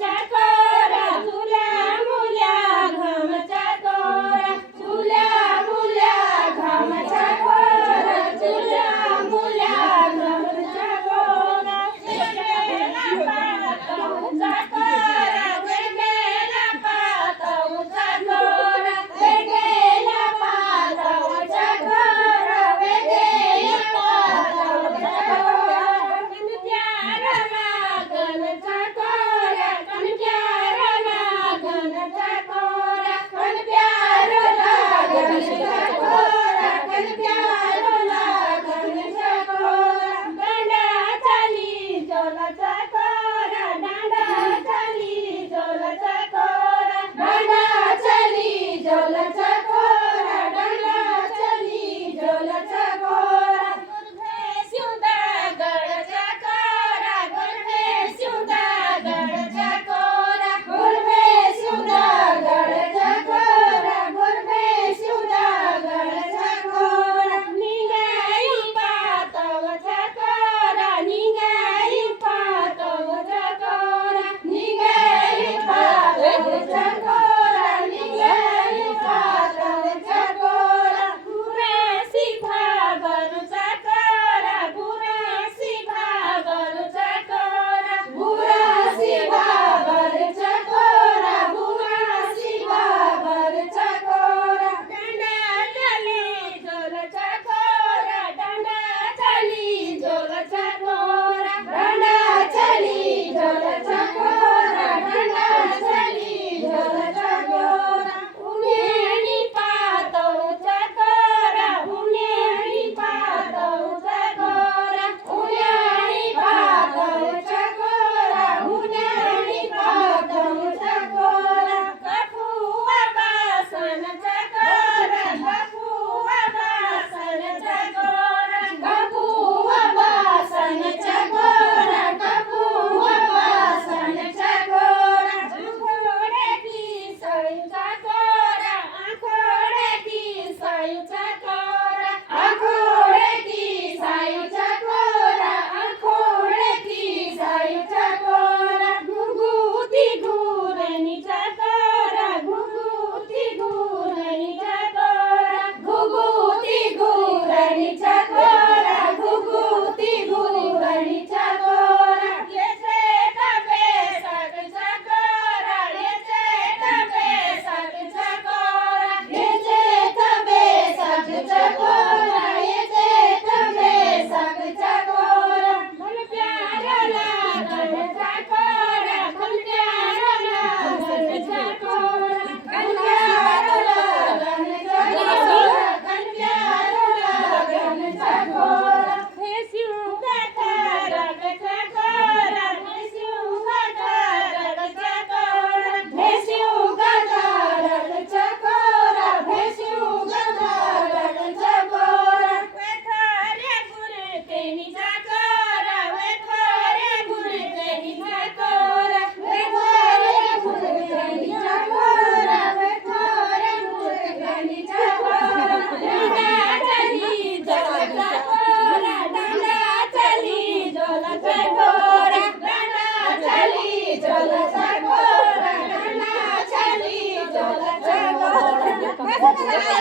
चाकोरा झुल्या मुल्या घाम चाकोरा झुल्या मुल्या घाम चाकोरा झुल्या मुल्या घाम चाकोरा गेला पातऊ चाकोरा गेला पातऊ चाकोरा गेला पातऊ चाकोरा गेला पातऊ चाकोरा प्यारा लागल चाकोरा प्यारा लागल चाकोरा प्यारा लागल चाकोरा प्यारा लागल चाकोरा डांडा चाली जोला चाकोरा डांडा चाली जोला चाकोरा डांडा चाली जोला चाकोरा डांडा चाली जोला चाकोरा गुरभे सिउदा गड चाकोरा गुरभे सिउदा गड चाकोरा गुरभे सिउदा गड चाकोरा गुरभे सिउदा गड चाकोरा निंगाई पातव चाकोरा निंगाई पातव चाकोरा निंगाई पातव चाकोरा निंगाई पातव चाकोरा पुरासी भाबर चाकोरा पुरासी भाबर चाकोरा पुरासी भाबर चाकोरा पुरासी भाबर चाकोरा डांडा चाली जोल चाकोरा डांडा चाली जोल चाकोरा डांडा चाली जोल चाकोरा डांडा चाली जोल चाकोरा उन्हेणी पातऊ चाकोरा उन्हेणी पातऊ चाकोरा उन्हेणी पातऊ चाकोरा उन्हेणी पातऊ चाकोरा कापुआ बासन चाकोरा कापुआ बासन चाकोरा कापुआ बासन चाकोरा कापुआ बासन चाकोरा आंखोडे की सळी चाकोरा आंखोडे की सळी चाकोरा आंखोडे की सळी चाकोरा आंखोडे की सळी चाकोरा घुंगुती घुरणी चाकोरा घुंगुती घुरणी चाकोरा घुंगुती घुरणी चाकोरा घुंगुती घुरणी चाकोरा येचे तबे सग चाकोरा येचे तबे सग चाकोरा येचे तबे सग चाकोरा येचे तबे सग चाकोरा मन प्यारा लागल चाकोरा मन प्यारा लागल चाकोरा कन प्यारा लागल चाकोरा कन प्यारा लागल चाकोरा हे सिउगा रग चाकोरा हे सिउगा रग चाकोरा हे सिउगा रग चाकोरा हे सिउगा रग चाकोरा वेथारे गुरकेनी चाकोरा वेथारे गुरकेनी चाकोरा वेथारे गुरकेनी चाकोरा वेथारे गुरकेनी चाकोरा डांडा चाली जोला चाकोरा डांडा चाली जोला चाकोरा डांडा चाली जोला चाकोरा डांडा चाली जोला चाकोरा